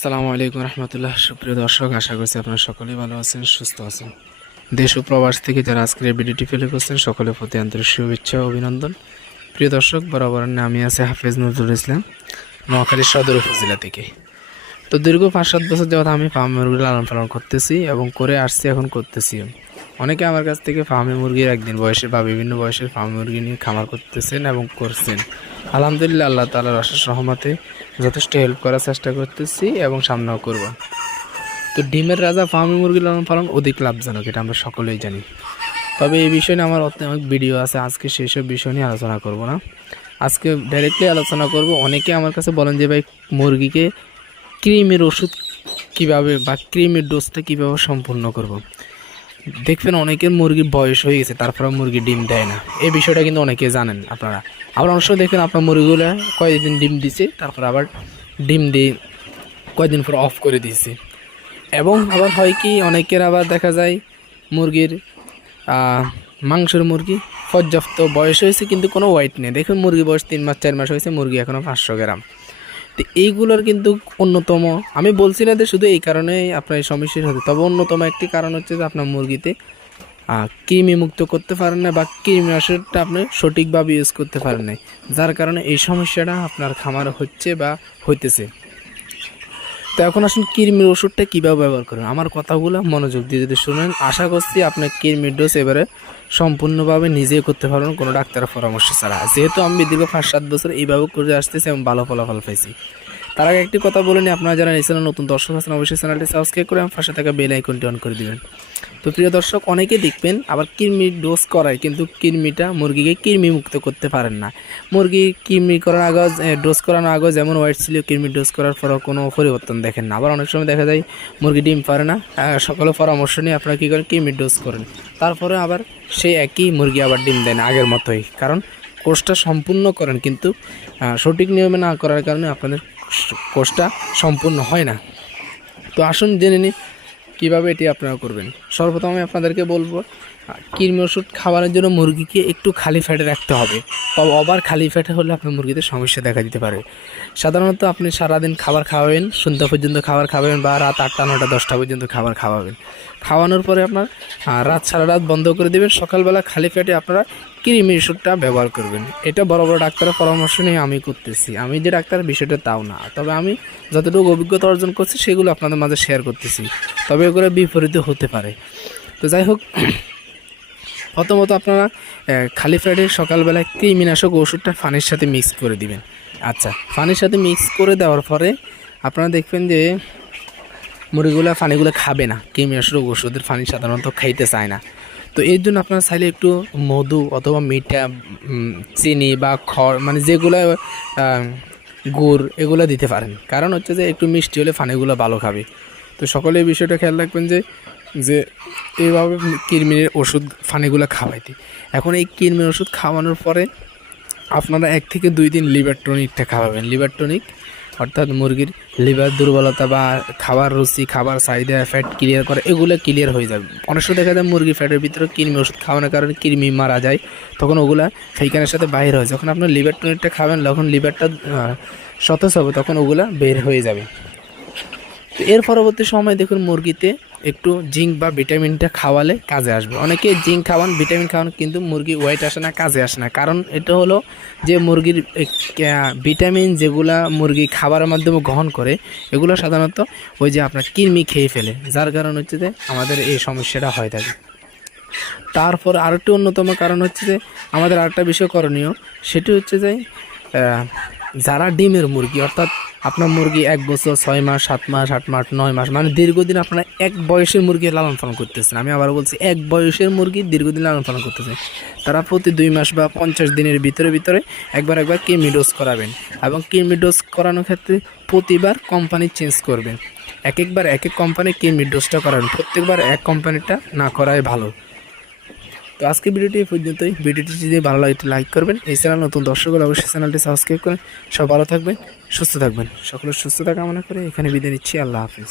আসসালামু আলাইকুম রহমতুল্লাহ। সুপ্রিয় দর্শক, আশা করছি আপনারা সকলেই ভালো আছেন, সুস্থ আছেন। দেশ ও প্রবাস থেকে যারা আজকের ভিডিওটি ফেলে করছেন, সকলের প্রতি আন্তরিক শুভেচ্ছা অভিনন্দন। প্রিয় দর্শক, বরাবর আমি আছে হাফেজ নজরুল ইসলাম, নোয়াখালী সদর উপজেলা থেকে। তো দীর্ঘ পাঁচ সাত বছর যাওয়া আমি ফার্ম মুরগি লালন পালন করতেছি এবং করে আসছি, এখন করতেছি অনেকে আমার কাছ থেকে ফার্মে মুরগির একদিন বয়সের বা বিভিন্ন বয়সের ফার্ম মুরগি নিয়ে খামার করতেছেন এবং করছেন। আলহামদুলিল্লাহ, আল্লাহ তালার অশেষ সহমতে যথেষ্ট হেল্প করার চেষ্টা করতেছি এবং সামনেও করব। তো ডিমের রাজা ফার্মি মুরগি লালন পালন অধিক লাভজনক, এটা আমরা সকলেই জানি। তবে এই বিষয় নিয়ে আমার অনেক ভিডিও আছে, আজকে সেই সব বিষয় নিয়ে আলোচনা করব না। আজকে ডাইরেক্টলি আলোচনা করব, অনেকে আমার কাছে বলেন যে, ভাই, মুরগিকে ক্রিমের ওষুধ কীভাবে বা ক্রিমের ডোজটা কীভাবে সম্পূর্ণ করব। দেখবেন অনেকের মুরগির বয়স হয়ে গেছে, তারপরে মুরগি ডিম দেয় না। এই বিষয়টা কিন্তু অনেকে জানেন আপনারা। আবার অবশ্য দেখবেন আপনার মুরগিগুলো কয়েকদিন ডিম দিছে, তারপর আবার ডিম দিয়ে কয়েকদিন পর অফ করে দিয়েছে এবং আবার হয় কি, অনেকের আবার দেখা যায় মুরগির মাংসের মুরগি পর্যাপ্ত বয়স হয়েছে, কিন্তু কোনো ওয়েট নেই। দেখুন মুরগি বয়স তিন মাস, চার মাস হয়েছে, মুরগি এখনও পাঁচশো গ্রাম। তো এইগুলোর কিন্তু অন্যতম। আমি বলছি না যে শুধু এই কারণেই আপনার এই সমস্যার তবে অন্যতম একটি কারণ হচ্ছে যে আপনার মুরগিতে কৃমি মুক্ত করতে পারেন না বা কৃমিনাশকটা আপনি সঠিকভাবে ইউজ করতে পারেন না যার কারণে এই সমস্যাটা আপনার খামার হচ্ছে বা হইতেছে। তো এখন আসুন কৃমির ওষুধটা কীভাবে ব্যবহার করেন? আমার কথাগুলো মনোযোগ দিয়ে যদি শুনেন, আশা করছি আপনার কৃমির ডোজ এবারে সম্পূর্ণভাবে নিজেই করতে পারবেন, কোনো ডাক্তারের পরামর্শ ছাড়া। যেহেতু আমি দীর্ঘ পাঁচ সাত বছর এইভাবে করে আসতেছি এবং ভালো ফলাফল পাইছি। তার আগে একটি কথা বলে নিই, আপনারা যারা এই চ্যানেল নতুন দর্শক আছেন, অবশ্যই চ্যানেলটি সাবস্ক্রাইব করে আমার পাশে থাকা বেল আইকনটি অন করে দিবেন। তো প্রিয় দর্শক অনেকে দেখবেন আবার কৃমির ডোজ করায়, কিন্তু কৃমিটা মুরগিকে কৃমি মুক্ত করতে পারেন না। মুরগি কৃমি করার আগে ডোজ করানোর আগে যেমন ওয়াইট ছিল কৃমির ডোজ করার পরও কোনো পরিবর্তন দেখেন না। আবার অনেক সময় দেখা যায় মুরগি ডিম পারে না সকলে পরামর্শ নিয়ে আপনারা কী করেন কৃমির ডোজ করেন। তারপরে আবার সেই একই মুরগি আবার ডিম দেয় না, আগের মতোই। কারণ কোর্সটা সম্পূর্ণ করেন, কিন্তু সঠিক নিয়মে না করার কারণে আপনাদের কোর্সটা সম্পূর্ণ হয় না। তো আসুন জেনে নিই, কীভাবে এটি আপনারা করবেন। সর্বপ্রথম আমি আপনাদেরকে বলব কৃমি ওষুধ খাওয়ানোর জন্য মুরগিকে একটু খালি ফ্যাটে রাখতে হবে। তবে আবার খালি ফ্যাটে হলে আপনার মুরগিতে সমস্যা দেখা দিতে পারে। সাধারণত আপনি সারাদিন খাবার খাওয়াবেন, সন্ধ্যা পর্যন্ত খাবার খাওয়াবেন বা রাত আটটা, নটা, দশটা পর্যন্ত খাবার খাওয়াবেন। খাওয়ানোর পরে আপনার রাত সারা রাত বন্ধ করে দেবেন। সকালবেলা খালি পেটে আপনারা কৃমি ওষুধটা ব্যবহার করবেন। এটা বড় বড় ডাক্তারের পরামর্শ নিয়ে আমি করতেছি। আমি যে ডাক্তার, বিষয়টা তাও না। তবে আমি যতটুকু অভিজ্ঞতা অর্জন করছি, সেগুলো আপনাদের মাঝে শেয়ার করতেছি। তবে এগুলো বিপরীত হতে পারে। তো যাই হোক প্রথমত আপনারা খালি ফ্রাইডে সকালবেলায় কৃমিনাশক ওষুধটা ফানির সাথে মিক্স করে দিবেন। আচ্ছা ফানির সাথে মিক্স করে দেওয়ার পরে আপনারা দেখবেন যে মুরগিগুলো ফানিগুলো খাবে না, কৃমিনাশক ওষুধের ফানি সাধারণত খাইতে চায় না। তো এর জন্য আপনারা চাইলে একটু মধু অথবা মিঠা চিনি বা খড় মানে যেগুলো গুড়, এগুলো দিতে পারেন। কারণ হচ্ছে যে একটু মিষ্টি হলে ফানিগুলো ভালো খাবে। তো সকলে বিষয়টা খেয়াল রাখবেন যে যে এইভাবে কৃমির ওষুধ ফানিগুলো খাওয়াইতে এখন এই কৃমির ওষুধ খাওয়ানোর পরে আপনারা এক থেকে দুই দিন লিভার টনিকটা খাওয়াবেন। লিভার টনিক অর্থাৎ মুরগির লিভার দুর্বলতা বা খাবার রুচি, খাবার চাহিদা, ফ্যাট ক্লিয়ার করে, এগুলো ক্লিয়ার হয়ে যাবে। অনেক সময় দেখা যায় মুরগির ফ্যাটের ভিতরে কৃমি ওষুধ খাওয়ানোর কারণে কৃমি মারা যায়, তখন ওগুলা সেইখানের সাথে বাইরে হয়। যখন আপনার লিভার টনিকটা খাবেন তখন লিভারটা সতেজ হবে, তখন ওগুলা বের হয়ে যাবে। তো এর পরবর্তী সময় দেখুন মুরগিতে একটু জিঙ্ক বা ভিটামিনটা খাওয়ালে কাজে আসবে। অনেকে জিঙ্ক খাওয়ান, ভিটামিন খাওয়ান, কিন্তু মুরগি ওয়েট আসে না, কাজে আসে না। কারণ এটা হলো যে মুরগির ভিটামিন যেগুলা মুরগি খাবারের মাধ্যমে গ্রহণ করে, এগুলো সাধারণত ওই যে আপনার কৃমি খেয়ে ফেলে। যার কারণ হচ্ছে যে আমাদের এই সমস্যাটা হয়ে থাকে। তারপর আরেকটি অন্যতম কারণ হচ্ছে যে আমাদের আরেকটা বিষয় করণীয়, সেটি হচ্ছে যে যারা ডিমের মুরগি, অর্থাৎ আপনার মুরগি এক বছর ছয় মাস, সাত মাস, আট মাস, নয় মাস মানে দীর্ঘদিন আপনারা এক বয়সের মুরগি লালন পালন করতেছেন। আমি আবার বলছি, এক বয়সের মুরগি দীর্ঘদিন লালন পালন করতেছেন। তারা প্রতি দুই মাস বা পঞ্চাশ দিনের ভিতরে ভিতরে একবার একবার কিমি ডোজ করাবেন এবং কিমি ডোজ করানোর ক্ষেত্রে প্রতিবার কোম্পানি চেঞ্জ করবেন। এক একবার এক এক কোম্পানি কিমি ডোজটা করাবেন। প্রত্যেকবার এক কোম্পানিটা না করাই ভালো। তো আজকে ভিডিওটি পর্যন্তই। ভিডিওটি যদি ভালো লাগে, একটু লাইক করবেন। এই চ্যানেল নতুন দর্শক হলে অবশ্যই চ্যানেলটি সাবস্ক্রাইব করেন সব ভালো থাকবেন, সুস্থ থাকবেন। সকলের সুস্থতা কামনা করে এখানে বিদায় নিচ্ছি। আল্লাহ হাফিজ।